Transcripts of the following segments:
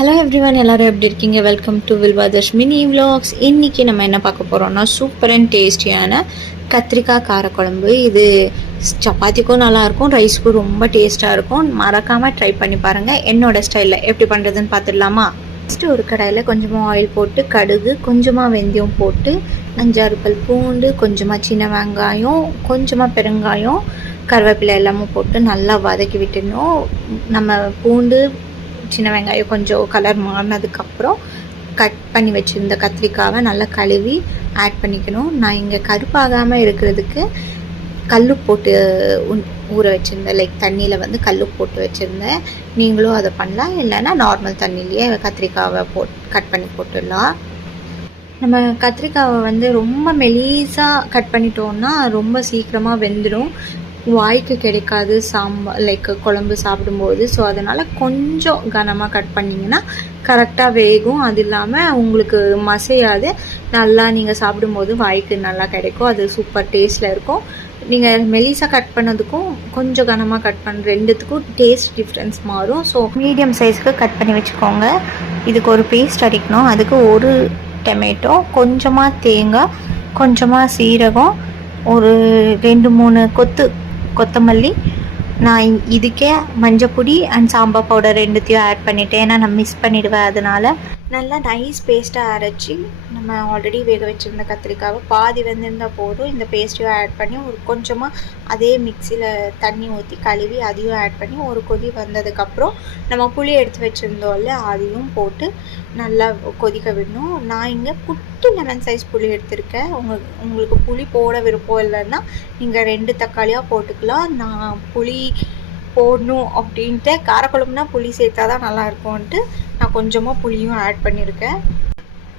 Hello everyone, எல்லாரும் எப்படி இருக்கீங்க? Welcome to Vilvadarsh mini vlogs. இன்றைக்கி நம்ம என்ன பார்க்க போகிறோம்னா சூப்பர் அண்ட் டேஸ்டியான கத்திரிக்காய் காரக்குழம்பு. இது சப்பாத்திக்கும் நல்லாயிருக்கும், ரைஸ்க்கும் ரொம்ப டேஸ்ட்டாக இருக்கும். மறக்காமல் ட்ரை பண்ணி பாருங்கள். என்னோடய ஸ்டைலில் எப்படி பண்ணுறதுன்னு பார்த்துடலாமா? ஃபஸ்ட்டு ஒரு கடாயில் கொஞ்சமாக ஆயில் போட்டு, கடுகு, கொஞ்சமாக வெந்தயம் போட்டு, 5-6 பல் பூண்டு, கொஞ்சமாக சின்ன வெங்காயம், கொஞ்சமாக பெருங்காயம், கருவேப்பிலை எல்லாமும் போட்டு நல்லா வதக்கி விட்டுடணும். நம்ம பூண்டு, சின்ன வெங்காயம் கொஞ்சம் கலர் மாறினதுக்கப்புறம் கட் பண்ணி வச்சுருந்த கத்திரிக்காவை நல்லா கழுவி ஆட் பண்ணிக்கணும். நான் இங்கே கருப்பாகாமல் இருக்கிறதுக்கு கல் போட்டு ஊற வச்சுருந்தேன். லைக் தண்ணியில் கல் போட்டு வச்சுருந்தேன். நீங்களும் அதை பண்ணலாம், இல்லைன்னா நார்மல் தண்ணியிலேயே கத்திரிக்காவை கட் பண்ணி போட்டுடலாம். நம்ம கத்திரிக்காவை ரொம்ப மெலிசாக கட் பண்ணிட்டோம்னா ரொம்ப சீக்கிரமாக வெந்துடும், வாய்க்கு கிடைக்காது லைக் குழம்பு சாப்பிடும்போது. ஸோ அதனால் கொஞ்சம் கனமாக கட் பண்ணிங்கன்னா கரெக்டாக வேகும். அது இல்லாமல் உங்களுக்கு மசையாது, நல்லா நீங்கள் சாப்பிடும்போது வாய்க்கு நல்லா கிடைக்கும். அது சூப்பர் டேஸ்ட்டில் இருக்கும். நீங்கள் மெலிசாக கட் பண்ணதுக்கும் கொஞ்சம் கனமாக கட் பண்ண ரெண்டுத்துக்கும் டேஸ்ட் டிஃப்ரென்ஸ் மாறும். ஸோ மீடியம் சைஸ்க்கு கட் பண்ணி வச்சுக்கோங்க. இதுக்கு ஒரு பேஸ்ட் அடிக்கணும். அதுக்கு ஒரு டொமேட்டோ, கொஞ்சமாக தேங்காய், கொஞ்சமாக சீரகம், ஒரு 2-3 கொத்தமல்லி. நான் இதுக்கே மஞ்சப்பொடி அண்ட் சாம்பார் பவுடர் ரெண்டுத்தையும் ஆட் பண்ணிவிட்டேன், ஏன்னா நான் மிஸ் பண்ணிவிடுவேன். அதனால் நல்லா நைஸ் பேஸ்ட்டாக அரைச்சி நம்ம ஆல்ரெடி வேக வச்சுருந்த கத்திரிக்காவை பாதி வெந்திருந்தால் போதும். இந்த பேஸ்ட்டையும் ஆட் பண்ணி ஒரு கொஞ்சமாக அதே மிக்சியில் தண்ணி ஊற்றி கழுவி அதையும் ஆட் பண்ணி ஒரு கொதி வந்ததுக்கப்புறம் நம்ம புளி எடுத்து வச்சுருந்தோம்ல அதையும் போட்டு நல்லா கொதிக்க விடணும். நான் இங்கே குட்டி லெமன் சைஸ் புளி எடுத்திருக்கேன். உங்களுக்கு புளி போட விருப்பம் இல்லைன்னா நீங்கள் 2 தக்காளியாக போட்டுக்கலாம். நான் புளி போடணும் அப்படின்ட்டு, காரக்குழம்புனா புளி சேர்த்தா தான் நல்லாயிருக்கும்ன்ட்டு நான் கொஞ்சமாக புளியும் ஆட் பண்ணியிருக்கேன்.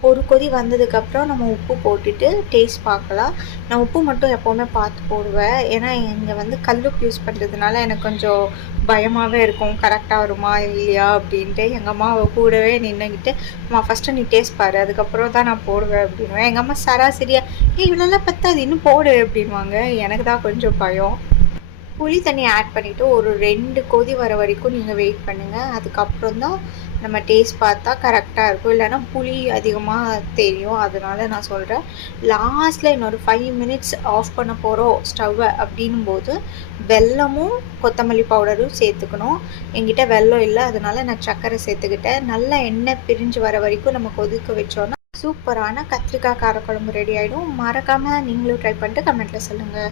ஒரு கொதி வந்ததுக்கப்புறம் நம்ம உப்பு போட்டுட்டு டேஸ்ட் பார்க்கலாம். நான் உப்பு மட்டும் எப்போவுமே பார்த்து போடுவேன், ஏன்னா இங்கே கல்லுப்பு யூஸ் பண்ணுறதுனால எனக்கு கொஞ்சம் பயமாகவே இருக்கும், கரெக்டாக வருமா இல்லையா அப்படின்ட்டு. எங்கள் அம்மா கூடவே நின்றுக்கிட்டு, அம்மா ஃபஸ்ட்டு நீ டேஸ்ட் பாரு, அதுக்கப்புறம் தான் நான் போடுவேன் அப்படின்வேன். எங்கள் அம்மா சராசரியாக இவ்வளோலாம் பத்தாது, இன்னும் போடு அப்படின்வாங்க. எனக்கு தான் கொஞ்சம் பயம். புளி தண்ணி ஆட் பண்ணிவிட்டு ஒரு 2 கொதி வர வரைக்கும் நீங்கள் வெயிட் பண்ணுங்கள். அதுக்கப்புறம் தான் நம்ம டேஸ்ட் பார்த்தா கரெக்டாக இருக்கும், இல்லைனா புளி அதிகமாக தெரியும். அதனால நான் சொல்கிறேன். லாஸ்ட்டில் இன்னொரு 5 மினிட்ஸ் ஆஃப் பண்ண போகிறோம் ஸ்டவ்வை அப்படின்னும் போது வெல்லமும் கொத்தமல்லி பவுடரும் சேர்த்துக்கணும். என்கிட்ட வெல்லம் இல்லை, அதனால நான் சர்க்கரை சேர்த்துக்கிட்டேன். நல்லா எண்ணெய் பிரிஞ்சு வர வரைக்கும் நம்ம கொதிக்க வச்சோன்னா சூப்பரான கத்திரிக்காய் காரக்குழம்பு ரெடி ஆகிடும். மறக்காமல் நீங்களும் ட்ரை பண்ணிட்டு கமெண்ட்டில் சொல்லுங்கள்.